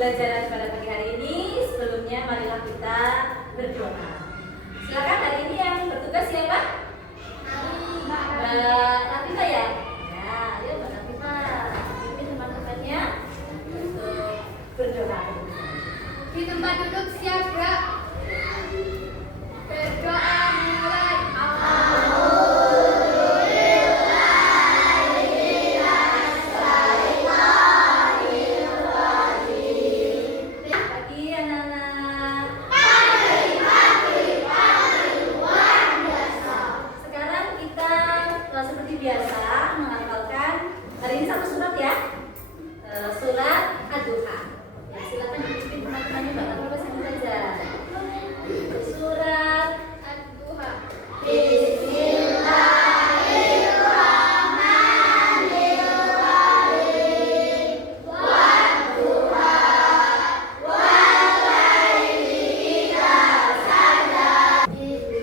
pembelajaran pada pagi hari ini. Sebelumnya marilah kita berdoa. Silakan, hari ini yang bertugas siapa? Mbak Latifah ya? Ya, ayo Mbak Latifah. Pimpin teman-temannya untuk berdoa. Di tempat duduk siap, Kak. Berdoa mulai. Pagi anak-anak. Sekarang kita seperti biasa menghafalkan hari ini satu surat ya. Surat Ad-Duha. Ya, silakan dipimpin teman-temannya Mbak Latifah sambil saja. Surat Ad-Duha.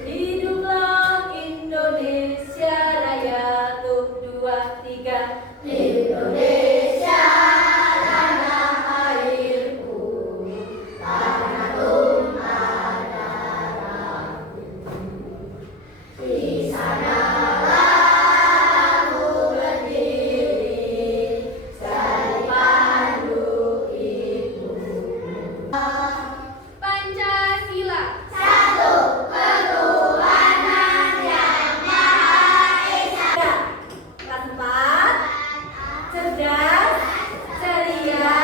Hiduplah Indonesia Raya, tuh 2, 3. Indonesia tanah airku, tanah tumpah darahku. Di sanalah aku berdiri, jadi pandu ibu. Pancasila. Kelas 4. Cerdas, ceria,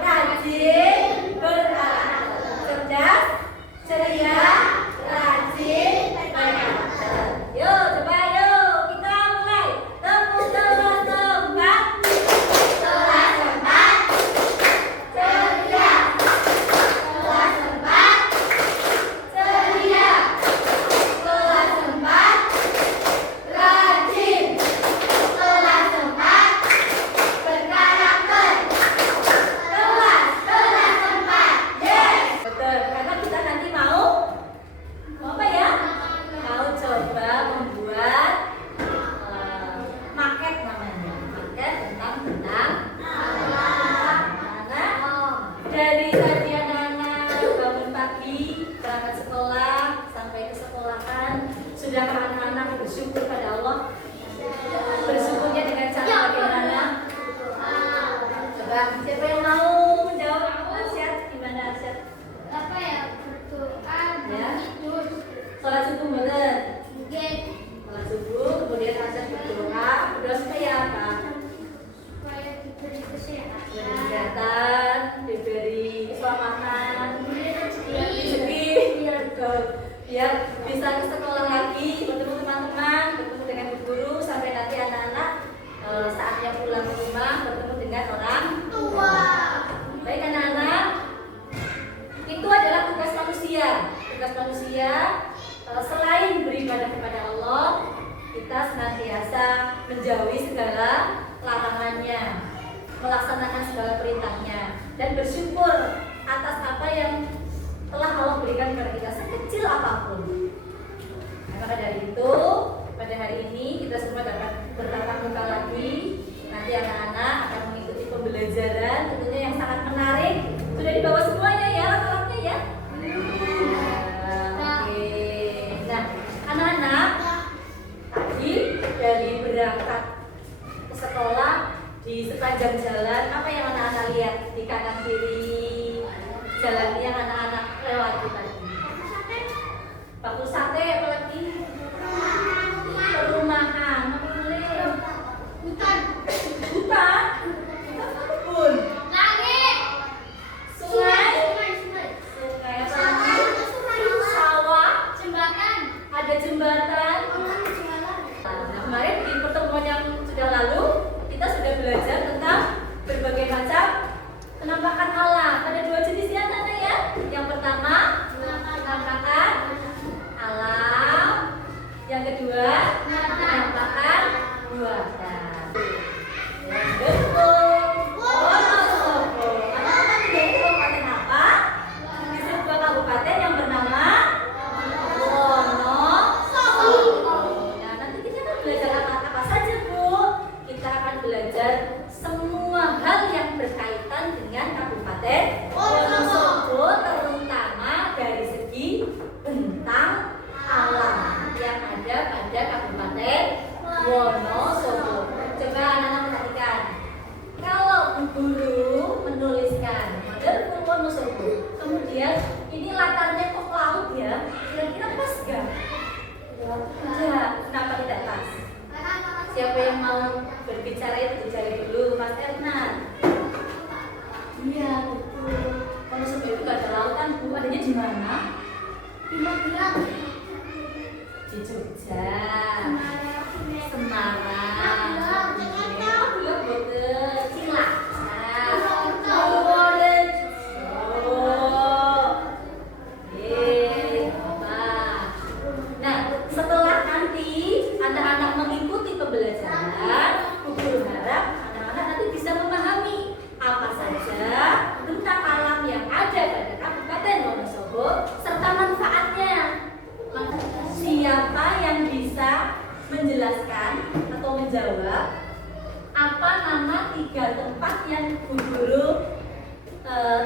rajin, berkarakter. Cerdas, ceria, rajin, berkarakter. Yuk, coba yuk kita mulai. Tepuk kelas 4. Kelas 4, ceria. Kelas 4, ceria. Kelas 4, rajin. Kelas 4, berkarakter. Kelas 4, yes. Betul, karena kita nanti mau apa ya? Mau coba membuat maket namanya. Maket tentang anak. Dari tadi anak-anak bangun pagi, berangkat sekolah, sampai ke sekolahan, sudahkah anak-anak bersyukur pada Allah? Bersyukurnya dengan cara bagaimana? Coba, siapa yang mau menjawab? Arsyad, gimana Arsyad? Apa ya? Berdoa, Ya. tidur. Sholat subuh bener. Mungkin Sholat subuh, kemudian Arsyad berdoa. Berdoa supaya apa? supaya diberi Diberi kesehatan. kesehatan, diberi keselamatan, rezeki, biar bisa ke sekolah lagi, bertemu teman-teman, bertemu dengan guru, sampai nanti anak-anak saatnya pulang ke rumah bertemu dengan orang tua. Baik anak-anak, itu adalah tugas manusia. Tugas manusia selain beribadah kepada Allah, kita senantiasa menjauhi segala larangannya, melaksanakan segala perintahnya, dan bersyukur atas apa yang telah Allah berikan kepada kita sekecil apapun. Nah, maka dari itu pada hari ini kita semua dapat bertatap muka lagi. Nanti anak-anak akan mengikuti pembelajaran tentunya yang sangat menarik. Sudah dibawa semuanya ya alat-alatnya ya. Oke. Nah, anak-anak tadi dari berangkat ke sekolah di sepanjang jalan, apa yang anak-anak lihat di kanan kiri jalan yang anak-anak lewati tadi? Batu sate, apa lagi? Perumahan, apa boleh? Hutan. Hutan, kebun, Langit. sungai, Sungai. sungai apa lagi? Sawah, Jembatan. ada jembatan. Nah, kemarin di pertemuan yang sudah lalu kita sudah belajar tentang berbagai macam penampakan Allah. Ada 2 jenis ya anak-anak ya. Yang pertama penampakan alam, kemudian ini latarnya kok laut ya, kira-kira pas gak? Enggak, kenapa tidak pas? Siapa yang mau berbicara itu dicari dulu, Mas Ernan. Iya betul. Kalau seperti itu gak ada lautan, Bu, adanya di mana? Di Magelang. Di Jogja. Semarang. Belum betul. Cilacap. Nah, setelah nanti anak-anak mengikuti pembelajaran, Bu Guru harap anak-anak nanti bisa memahami apa saja tentang alam yang ada pada Kabupaten Wonosobo serta manfaatnya. Siapa yang bisa menjelaskan atau menjawab apa nama 3 tempat yang Bu Guru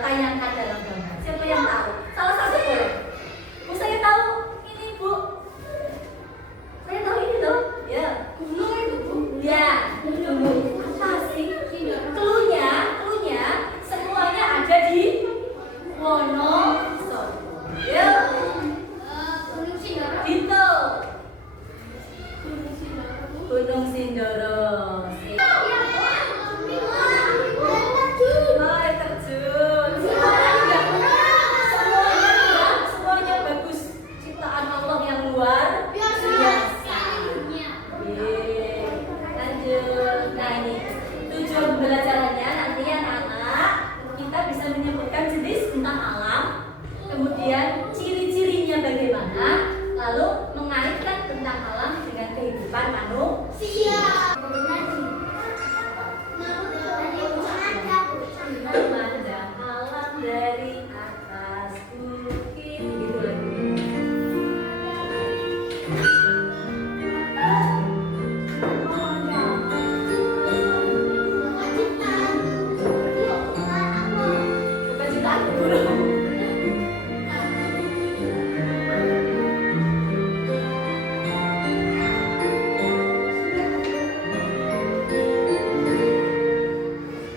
tayangkan dalam gambar? Siapa yang tahu? Salah satu boleh. Bu, saya tahu ini, Bu. Saya tahu ini loh. Ya. Gunung itu, Bu. Ya, gunung. Apa sih? Cluenya semuanya ada di Wonosobo. Ya. Gunung Sindoro. Gitu. Gunung Sindoro. Gunung Sindoro. Oh, air terjun. Semuanya bagus. Ciptaan Allah yang luar biasa. Yeay. Lanjut. Nah, ini tujuan pembelajarannya nanti anak-anak kita bisa menyebutkan jenis tentang alam, kemudian ciri-cirinya bagaimana, lalu mengaitkan tentang alam dengan kehidupan manusia. Memandang alam dari atas bukit, gitu lagunya. Bukan jutaan guru.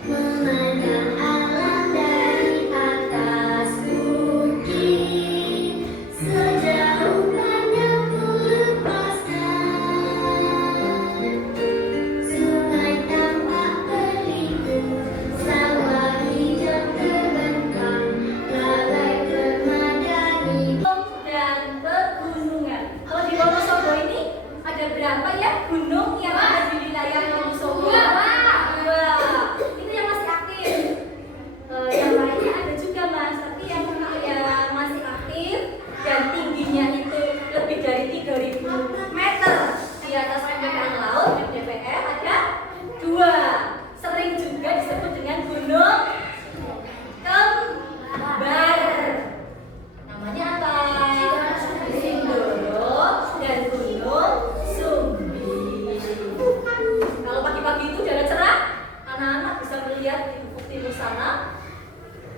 Memandang alam dari atas bukit, sejauh pandang ku lepaskan. Sungai tampak berliku, sawah hijau terbentang, lalai bermadani. Dan pegunungan. Kalau di Wonosobo ini ada berapa ya gunung yang ada di wilayah Wonosobo? Dua. Itu yang masih aktif. Yang lainnya ada juga Mas, tapi yang masih aktif dan tingginya itu lebih dari 3.000 meter di atas permukaan laut, DPR ada 2. Sering juga disebut dengan gunung kembar. Namanya apa? Sindoro dan Gunung Sumbing. Kalau pagi-pagi itu jalan cerah, anak-anak bisa melihat di ufuk timur sana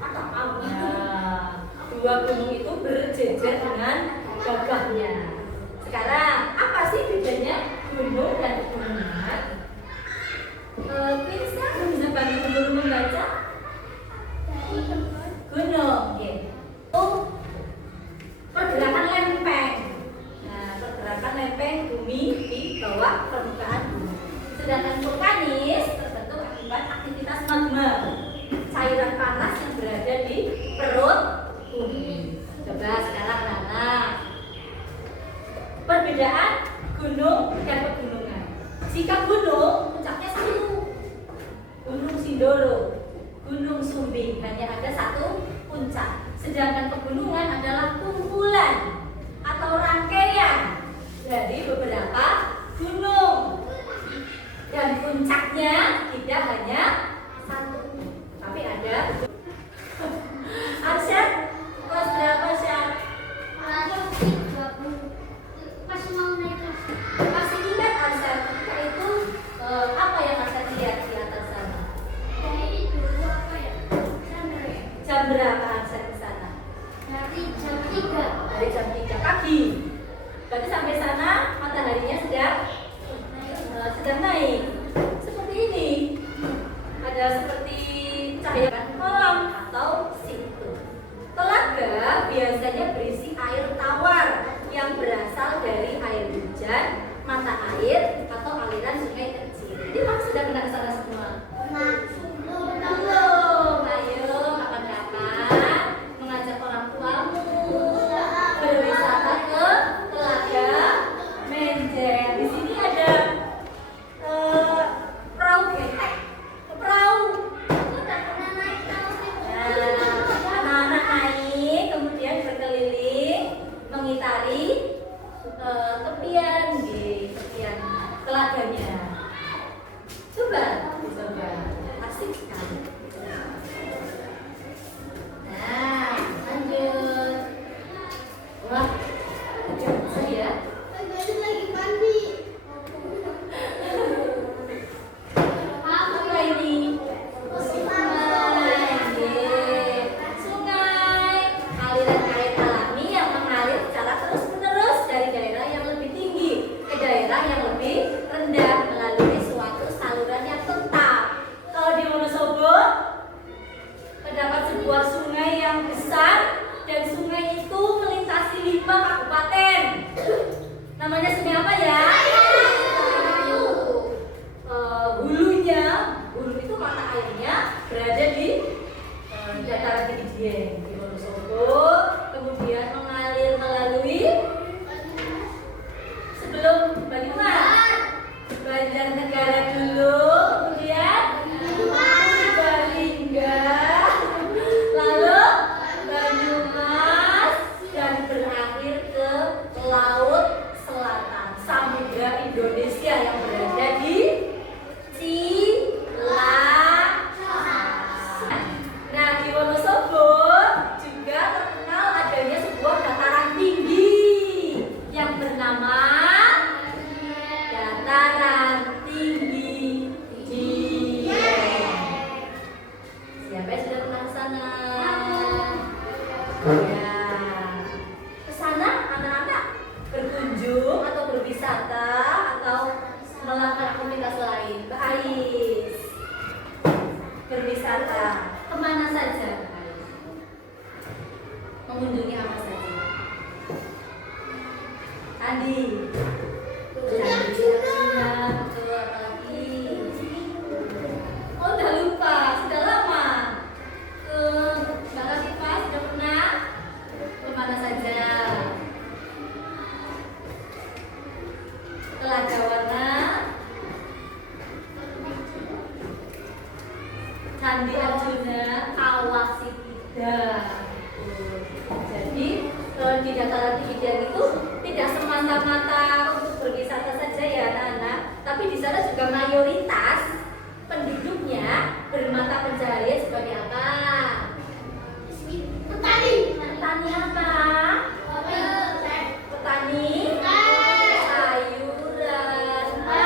ada awan. 2 gunung itu berjejer dengan gagahnya. Sekarang apa sih bedanya gunung dan pegunungan? Bisa bantu guru membaca? Gunung, oke. Pergerakan lempeng. Nah, pergerakan lempeng bumi di bawah permukaan bumi. Sedangkan vulkanis terbentuk akibat aktivitas magma, cairan panas yang berada di perut bumi. Coba sekarang Nana. Perbedaan gunung dan pegunungan. Jika gunung puncaknya satu, Gunung Sindoro, Gunung Sumbing hanya ada 1 puncak. Sedangkan pegunungan adalah kumpulan atau rangkaian dari beberapa gunung. Dan puncaknya tidak hanya 1, tapi ada. Arsyad, kelas berapa Syad? Pas mau naik kelas. Masih ingat Arsyad, ketika itu apa yang Arsyad lihat di atas sana? Dari dulu apa ya? Chandra ya? Jam berapa Arsyad di sana? Dari jam 3. Dari jam 3 pagi. Berarti sampai sana mataharinya sedang naik. Seperti ini. Ada seperti cahaya kolam atau situ. Telaga biasanya berisi air tawar yang berasal dari air hujan, mata air, atau aliran sungai kecil. Jadi kamu sudah kena ke sana semua? Belum. Ayo kapan-kapan mengajak orang tuamu berwisata ke Telaga Menjen. Di sini ada perahu getek, perahu. Anak-anak naik, kemudian berkeliling mengitari tepian telaganya. Coba, asik sekali. Nah, lanjut. Wah, jauh ya. Apa ini? Sungai, aliran air alami yang mengalir secara terus-menerus dari daerah yang lebih tinggi ke daerah yang lebih rendah melalui suatu saluran yang tetap. Kalau di Wonosobo terdapat sebuah sungai yang besar dan sungai itu melintasi 5 kabupaten. Namanya sungai apa ya? Hulu itu mata airnya berada di dataran tinggi Dieng di Wonosobo, kemudian mengalir melalui sebelum Banyumas, Banjarnegara dulu, kemudian Purbalingga, lalu Banyumas, dan berakhir ke Laut Selatan, Samudra Indonesia yang berada di Nah, di Wonosobo juga terkenal adanya sebuah dataran tinggi yang bernama Dataran Tinggi Dieng. Siapa yang sudah pernah ke sana? Ya. Ke sana anak-anak berkunjung atau berwisata atau melakukan aktivitas lain. Ais berwisata kemana saja? Mengunjungi apa saja? Andi Arjuna, betul, apa lagi? Oh, udah lupa, sudah lama. Mbak Latifah sudah pernah kemana saja? Telaga Warna, Candi Arjuna, Kawah Sikidang. Jadi di dataran tinggi Dieng itu tidak semata-mata untuk berwisata saja ya anak-anak, tapi di sana juga mayoritas penduduknya bermata pencaharian sebagai apa? Petani. Petani apa? Petani sayuran. Apa?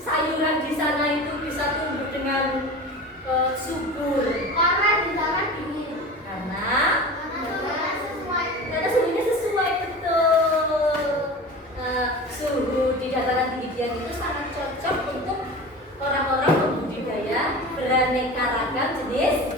Sayuran di sana itu bisa tumbuh dengan subur karena suhunya sesuai, betul. Suhu di dataran tinggi Dieng itu sangat cocok untuk orang-orang pembudidaya beraneka ragam jenis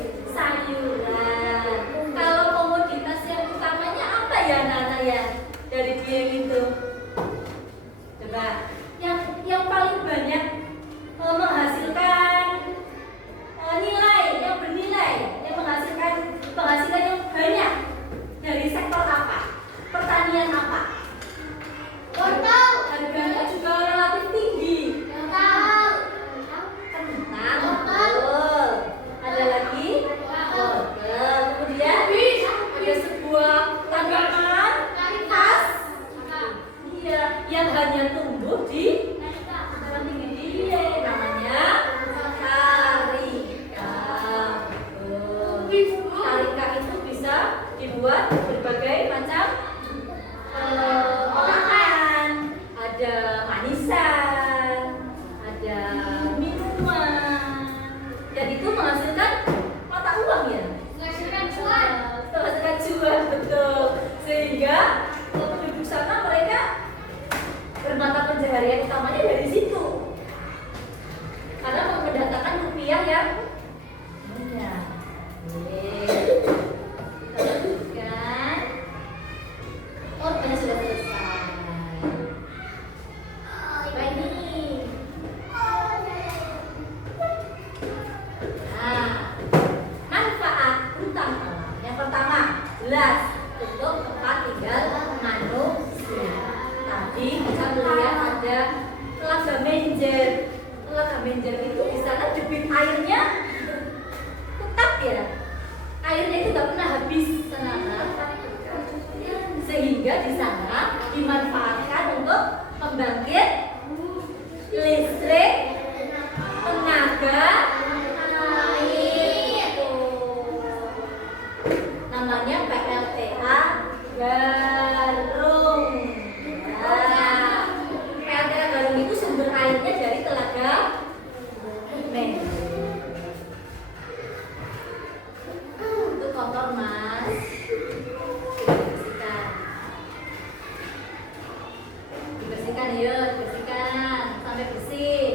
airnya itu nggak pernah habis, anak-anak. Sehingga di sana dimanfaatkan untuk membangkit listrik tenaga air. Namanya PLTA Garung. Nah, PLTA Garung itu sumber airnya dari Telaga Mendo. Itu kotor, Mas. Dibersihkan yuk, dibersihkan sampai bersih.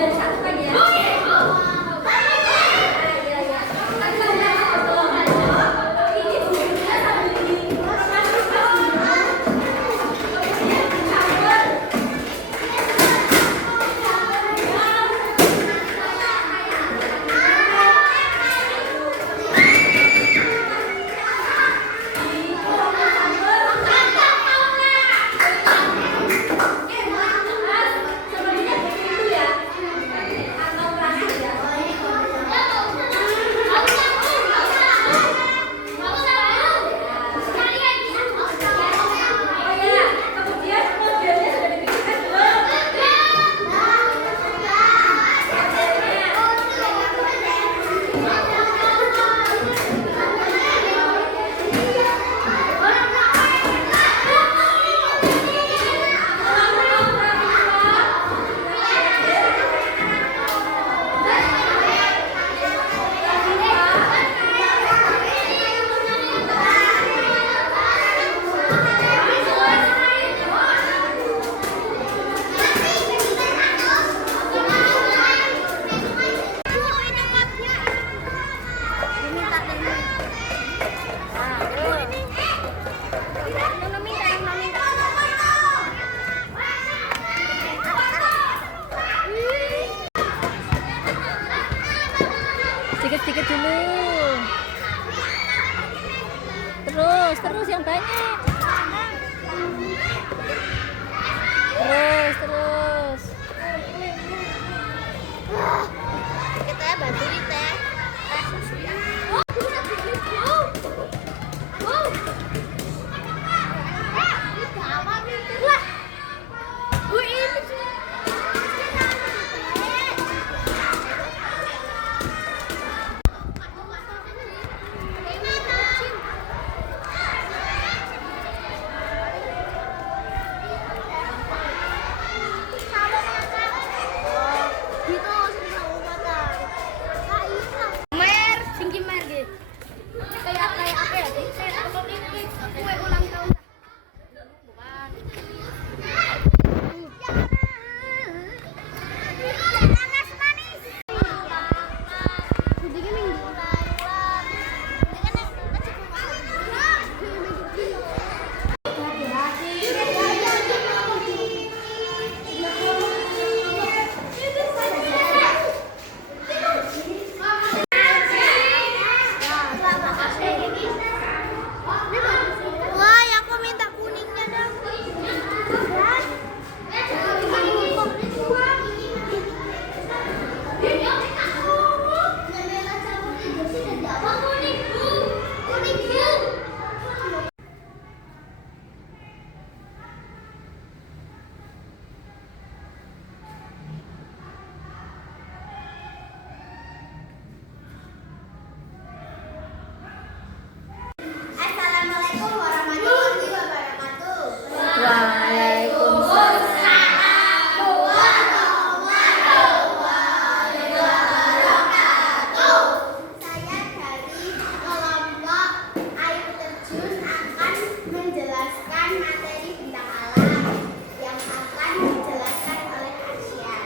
dan satu kan ya. Ah, iya, iya. Satu, betul. Ini bukunya sama ini. Kemudian dicampur. Sedikit-sedikit dulu. Terus yang banyak. Terus. Kita bantuin teh. Susu ya. Assalamualaikum warahmatullahi wabarakatuh. Waalaikumsalam. Saya dari kelompok air terjun akan menjelaskan materi bintang alam yang akan dijelaskan oleh Asia.